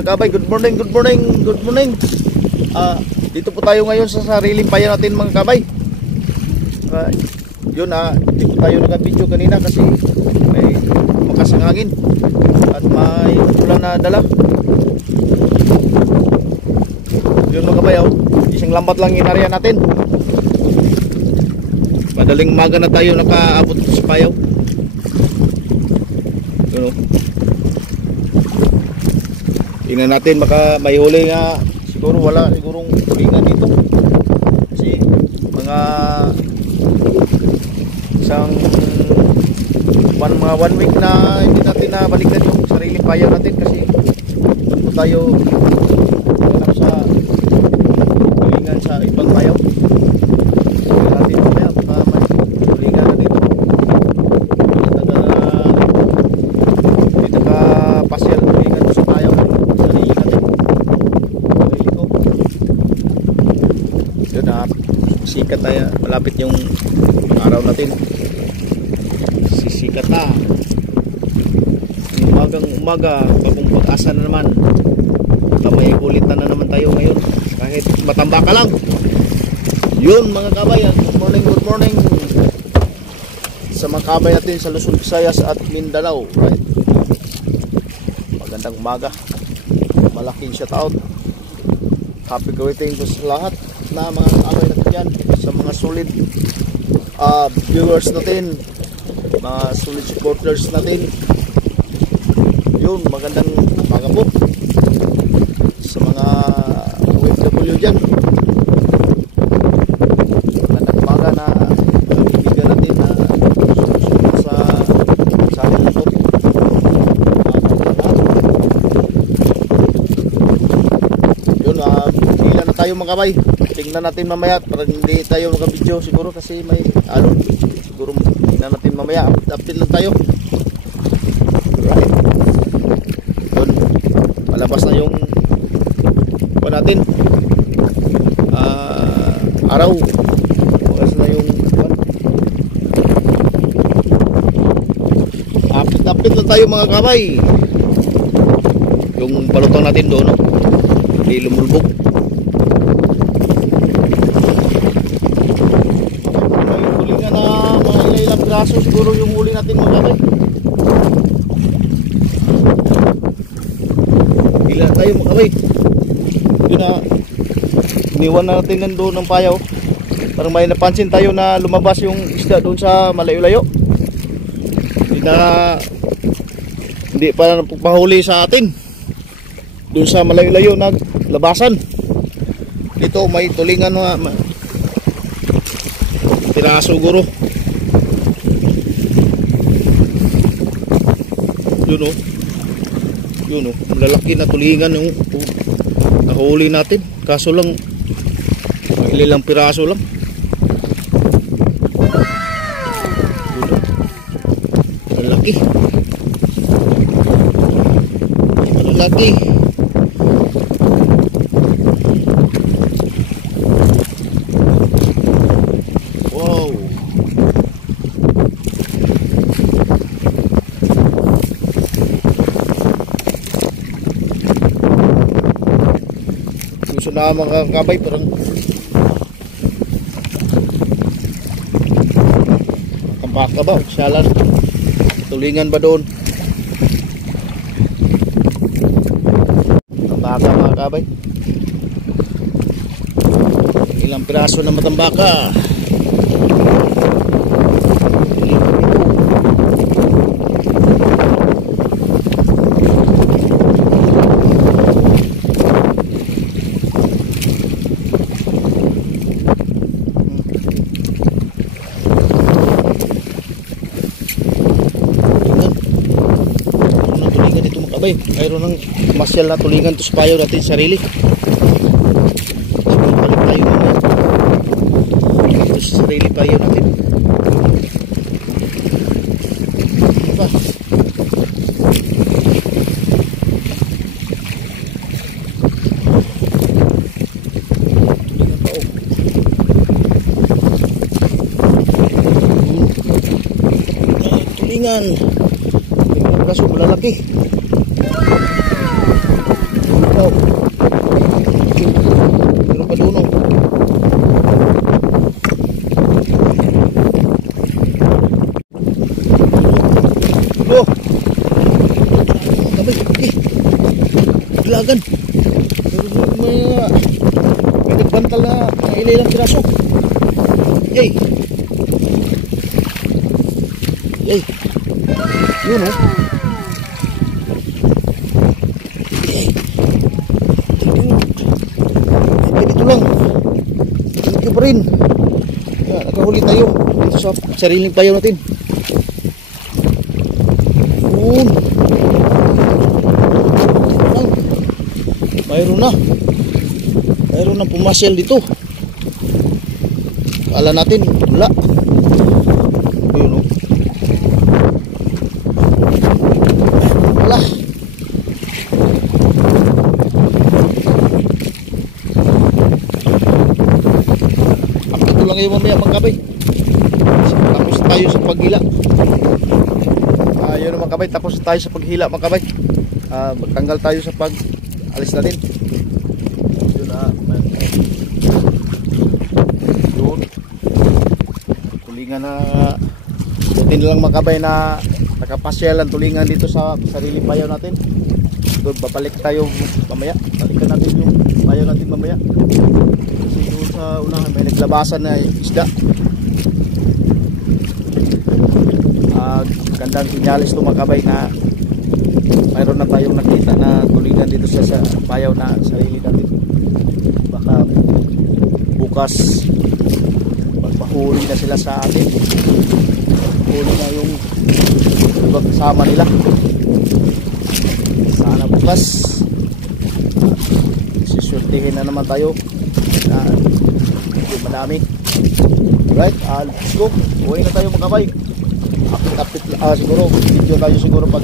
mga kabay, good morning, good morning, good morning. Dito po tayo ngayon sa sariling bayan natin mga kabay. Yun hindi po tayo naka-video kanina kasi may makasang hangin at may ulan na dala. Yun mga kabay, isang lambat lang inarya natin. Madaling umaga na tayo nakaabot sa payaw. Yun, tingnan natin, baka may huli nga. Siguro wala, sigurong hulingan dito kasi mga mga 1 week na hindi natin nabalikan yung sariling payaw natin kasi doon po tayo hanap sa hulingan sa ibang payaw. Tingnan natin mamaya baka may hulingan na dito. Dito ka pasyal hulingan sa payaw sariling natin. Yun sikat tayo, malapit yung araw natin. Sisikat na umagang umaga, bagong pag-asa na naman. May kulit na naman tayo ngayon kahit matamba ka lang. Yun mga kabayan, good morning, good morning sa mga kabay natin sa Luzon, Visayas at Mindanao. Right? Magandang umaga, malaking shout out, happy greeting to sa lahat na mga kabay natin dyan, sa mga solid viewers natin, mga solid supporters natin. Yun, magandang umaga po sa mga OFW dyan. Magandang umaga na kaibigan natin na susunod sa atin na po. Yun, ilan na tayo mga kabay. Tingnan natin mamaya para hindi tayo mag-video siguro kasi may alon. Siguro tingnan natin mamaya, update lang tayo. Right. Doon, malabas na yung natin araw, malabas na yung update lang tayo mga kabay. Yung balutang natin doon, no? Hindi lumulbog. Ilang braso siguro yung huli natin mga kabay. Ilan tayo mga kabay. Yun iniwan natin nandoon ng payaw. Parang may napansin tayo na lumabas yung isda doon sa malayo-layo. Hindi pa napapahuli sa atin doon sa malayo-layo na labasan. Dito may tulingan piraso siguro. Yun malalaki na tulingan yung nahuli natin, kaso lang ilang piraso lang. Malalaki wow. Gusto na mga kabay, parang kampaka ba? Salan, tulingan ba doon? Tambaka mga kabay, ilang piraso na matambaka. Abay, mayroon ng masyal na tulingan to sa payaw natin sarili. Siguro balik tayo naman ito sa sarili payaw natin. Diba? Tulingan. Tulingan kaso malalaki. oh. Meron pa doon oh. Oh. Kabay, okay. Ilagan. May nagbantal na ilang piraso. Yay. Yay. Yun oh. Ganito lang. Ganito pa rin. Yan, nakahuli tayo dito sa sariling payaw natin. Yun. Mayroon na. Mayroon na pumasyal dito. Kala natin wala. Yun o. Wala. Ito lang yung mamaya mga kabay. Tapos tayo sa paghila. Yun mga kabay. Tapos tayo sa paghila mga kabay. Magtanggal tayo sa pag alis natin. Yun yun. Tulingan na butin lang mga kabay na nakapasyalan tulingan dito sa sarili payaw natin. Doon babalik tayo mamaya. Balikan natin yung payaw natin mamaya. Kasi doon sa unahan may naglabasan na isda. Gandang sinyalis ito mga kabay na mayroon na tayong nakita na tulingan dito sa payaw na sarili natin. Baka bukas magpahuli na sila sa atin. Huli na yung ibang kasama nila. Sana bukas sisurtihin na naman tayo na yung madami. Alright, let's go. Uwi na tayo mga kabay. Apit-apit siguro video tayo siguro pag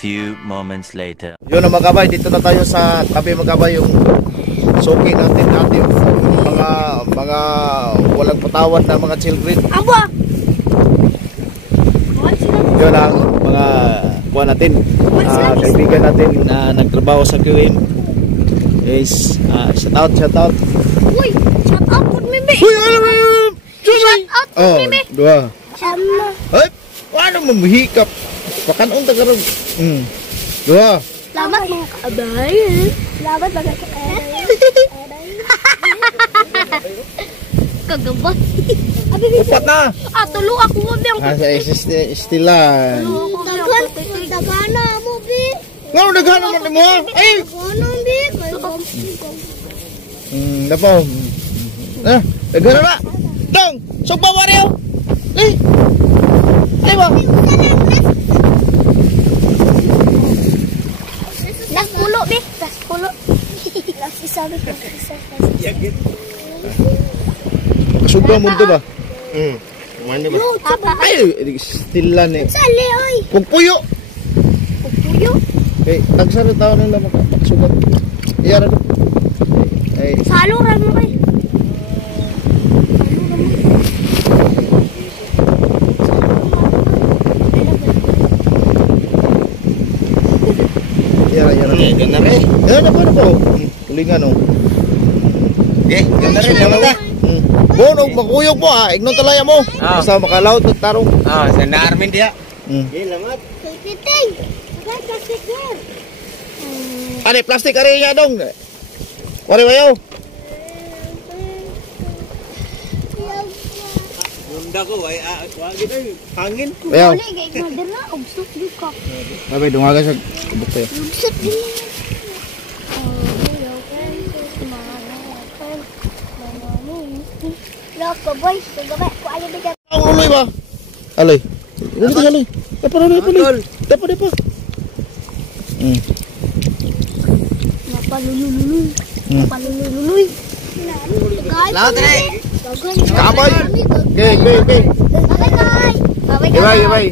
few moments later. Yun na magabay, dito na tayo sa tabi magabay yung suki natin yung mga walang patawad na mga children. Aba! Yun ang mga kuha natin, kaibigan natin na nagtrabaho sa QM is shout out. Uy! Shout out po, Mimi! Uy! Ano ba yun? Shout out po, Mimi! Dua. Sama! Ay! Ano mamahikap? Pakanon ta karon. Dua. Salamat mga kaabay! Salamat mga kaabay! Kagabay! Upat na! Tulo ako mo, Biyang! Stilan. Dagana mo, Bi! Ngano daghano man mo? Ay! Dagana, Bi! Dapaw. Daghano na. Dong, sugba wariyo. Li. Ay ba? Las pulo, Bi! Las pulo! Las isa, Bi! Sugba mo to ba? Mana ba? Ay, stilan eh. Sali, oy! Pugpuyo. Pupuyo! Eh, tagsara taon nila makasugat. Iyara ko. Ay, Salo, rami mo kayo! iyara. Ganda rin. Ano po? Tulingan oh. Okay, ganda rin. Naman ta. Bono, makuyog mo ignon talaya mo. Basta makalawt nagtarong. Sa na-armin dia. Okay, lamat. Piting! Agad, plastic yan! Ani plastik ari nya dong. Wari bayo. Bunda ko ay wag ito hangin ko. Bayo. Uli, gaya nga na, ubsot yung kak. Babay dungaga sa bukte. Ubsot din. Loko, boy. Kagabay. Kung ayaw bigyan. Ang uloy ba? Aloy. Aloy. Dapat. Napalulululoy. Napalulululoy. Lahat rin. Kabay. Okay. Babay, guys. Babay, Gibay.